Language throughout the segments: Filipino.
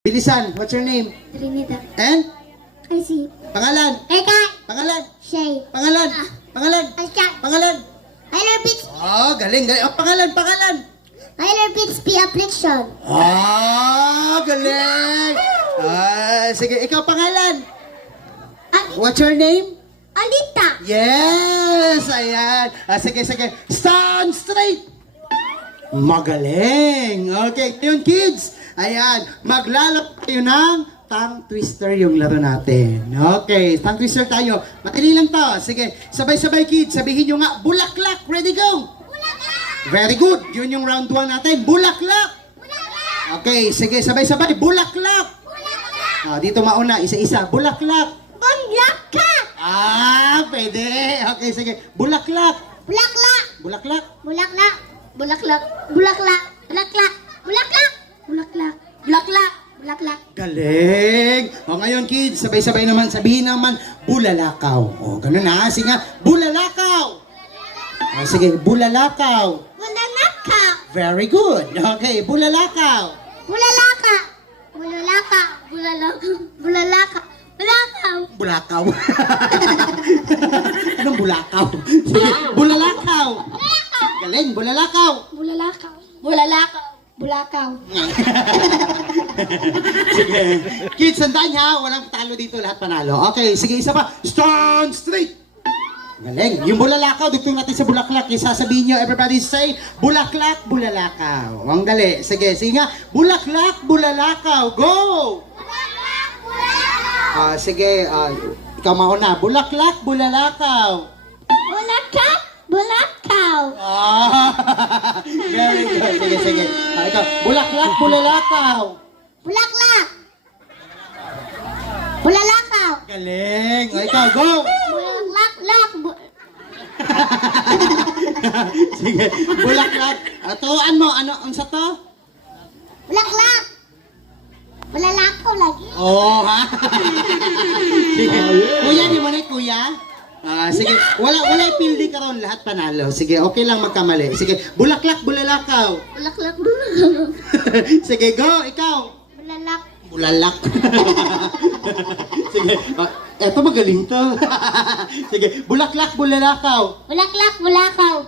Bilisan, what's your name? Trinidad. And? Kasi. Pangalan? Eka. Pangalan? Shay. Pangalan? Pangalan? Asya. Pangalan? Tyler Pitts. Oh, galing, galing. Oh, pangalan? Tyler Pitts P. Affliction. Oh, galing. Sige, ikaw pangalan? What's your name? Alita. Yes, ayan. Sige. Stand straight. Magaling. Okay, ngayon kids. Ayan, maglalap tayo ng tongue twister yung laro natin. Okay, tongue twister tayo. Matili lang to. Sige, sabay-sabay kids. Sabihin nyo nga, bulaklak. Ready, go. Bulaklak. Very good. Yun yung round 1 natin. Bulaklak. Bulaklak. Okay, sige, sabay-sabay. Bulaklak. Bulaklak. Dito mauna, isa-isa. Bulaklak. Bulaklak. Pwede. Okay, sige. Bulaklak. Bulaklak. Bulaklak. Bulaklak. Bulaklak. Bulaklak. Bulaklak. Bulaklak. Bulaklak. Bulaklak. Bulaklak. Galing! O ngayon kids, sabay-sabay naman, sabihin naman, bulalakaw. O ganun na, sige nga, bulalakaw! O sige, bulalakaw. Bulalakaw. Very good. Okay, bulalakaw. Bulalaka. Bulalaka. Bulalaka. Bulalaka. Bulakaw. Bulakaw. Anong bulakaw? Sige, bulalakaw. Galing, bulalakaw. Bulalakaw. Bulalakaw. Bulakaw. Sige. Kids, sandaan ha. Walang talo dito. Lahat panalo. Okay, sige. Isa pa. Stand straight. Galing. Yung bulalakaw, dugtong natin sa bulaklak. Yung sasabihin nyo, everybody say, bulaklak, bulalakaw. Ang gali. Sige, sige nga. Bulaklak, bulalakaw. Go! Bulaklak. Bulakaw. Sige. Ikaw mauna. Bulaklak, bulalakaw. Bulakak. Bulakaw. Very good. Sige. Ikaw. Bulaklak, bulalakaw. Bulaklak. Bulalakaw. Galing. Ikaw, go! Bulaklak. Sige, bulaklak. Tuan mo, ano, unsa to? Bulaklak. Bulalakaw lagi. Oh, ha? Sige. Kuya, di mo na kuya? Sige, wala pildi ka ron, lahat panalo. Sige, okay lang magkamali. Sige, bulaklak, bulalakaw. Bulaklak. Bulakaw. Sige, go, ikaw. Bulalak. Bulalak. Sige, eto magaling to. Sige, bulaklak, bulalakaw. Bulaklak. Bulakaw.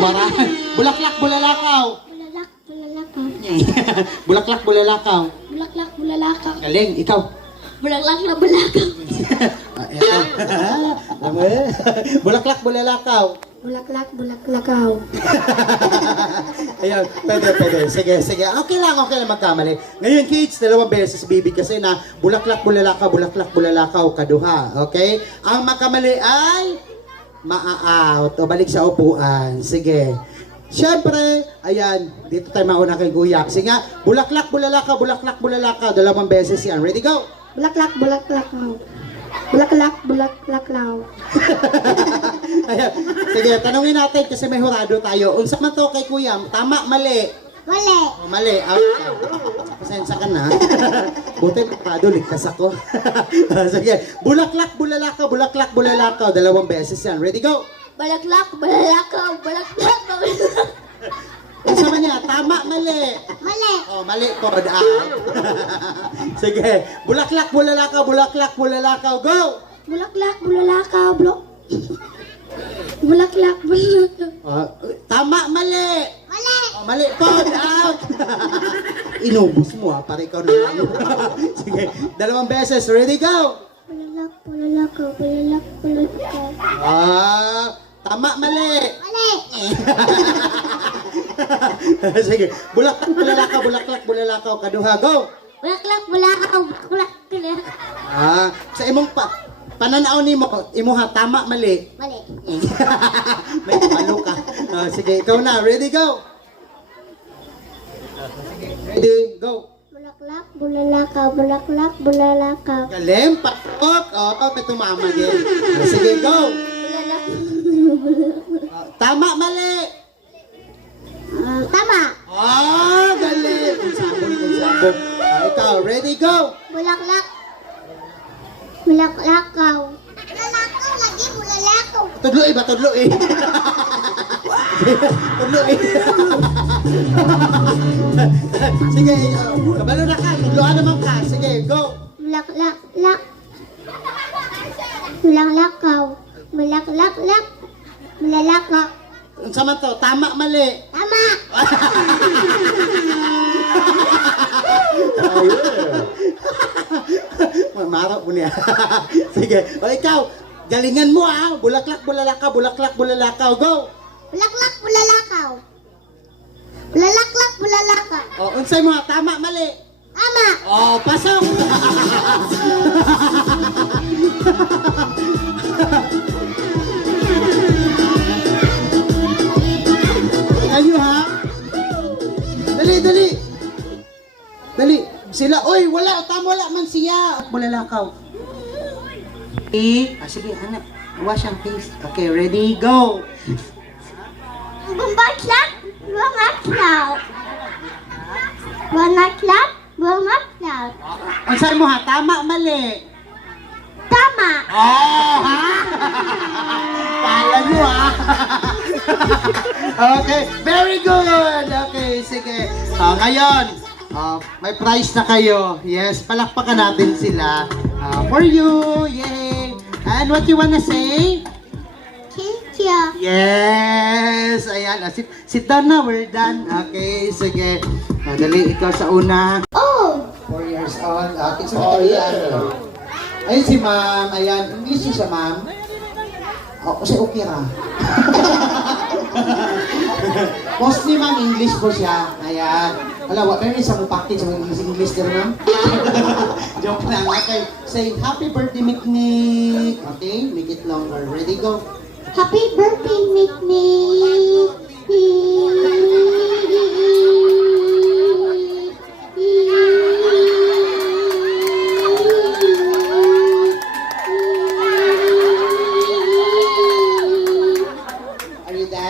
Marami. Bulaklak, bulalakaw. Bulalak. Bulalakaw. Bulaklak, bulalakaw. Bulaklak. Bulalakaw. Galing, ikaw. Bulaklak na bulakaw. Bulaklak, bulalakaw. Bulaklak. Bulaklakaw. Ayan, pwede. Sige. Okay lang magkamali. Ngayon kids, 2 beses bibig kasi na bulaklak, bulalakaw, kaduha. Okay? Ang magkamali ay maa-out o balik sa upuan. Sige. Siyempre, ayan, dito tayo mauna kay Guyak. Sige nga, bulaklak, bulalakaw, 2 beses yan. Ready, go! Bulaklak. Bulaklakaw. Bulaklak. Bulaklakaw. Ayan. Sige, tanungin natin kasi may hurado tayo. Unsa man to kay Kuya? Tama, mali? Mali. Mali. Pasensya ka na. Buti hurado, ligtas ako. Sige, bulaklak, bulalakaw, 2 beses yan. Ready, go! Bulaklak. Bulalakaw. Bulaklak. Unsa man niya? Tama, mali? Mali. Oh, mali po. Sige, bulaklak, bulalakaw, go! Bulaklak. Bulalakaw. Bulaklak. Bulalakaw. Tama, mali? Mali. Oh, mali po. Out! Inubos mo ha, para ikaw na lang. Sige, 2 beses. Ready, go! Bulaklak. Bulalakaw. Bulalakaw. Tama, mali? Mali. Sige, bulaklak, bulalakaw, kaduha, go! Bulaklak. Bulakaw. Bulaklak. Sa imong pananaw ni mo, imuha, tama, mali? Mali. May malo ka. Sige, ikaw na, ready, go! Ready, go! Bulaklak. Bulalakaw. Bulaklak. Bulalakaw. Galing, patok! May tumama din. Sige, go! Bulalak. Tama, mali? Tama. Galing! Kung sabon. Ikaw, ready, go! Bulaklak. Bulaklakaw. Bulalakaw lagi. Bulalakaw. Tudlo ba? Tuloy. Sige, kabalo na ka. Tudloan naman ka. Sige, go. Bulaklak-lak. Bulaklakaw. Bulaklak-lak. Bulalakaw. Ang sama to, tama, mali. Tama! Marap mo niya. Sige, o ikaw, galingan mo Bulaklak, bulalakaw, bulaklak, bulalakaw. Go. Bulaklak, bulalakaw. Bulalaklak, bulalakaw. O, unsay mo tama, mali. Tama! Oh, pasok! Ayo ha? Dali, dali! Dali! Sila, oy, wala, wala man siya! Bulalakaw. Sige, hanap. Wash ang face. Okay, ready, go! Bumbaklak, bungaklaw. Bungaklak, bungaklaw. Unsay mo tama, mali. Tama! Oh, ha? Kala nyo, Okay, very good. Okay, sige. Ngayon, may prize na kayo. Yes, palakpakan natin sila. For you, yay. And what you wanna say? Thank you. Yes! Ayan, sit down na, we're done. Okay, sige. Dali, ikaw sa una. Oh! 4 years old. Okay, so ayan. Ayun si ma'am, ayan. English siya, ma'am. Kasi okay ra. Mostly, ma'am, English po siya. Ayan. Wala, meron isang package ng English din, ma'am. Joke lang. Okay, say, happy birthday, Miknik. Okay, make it longer. Ready, go. Happy birthday, Miknik.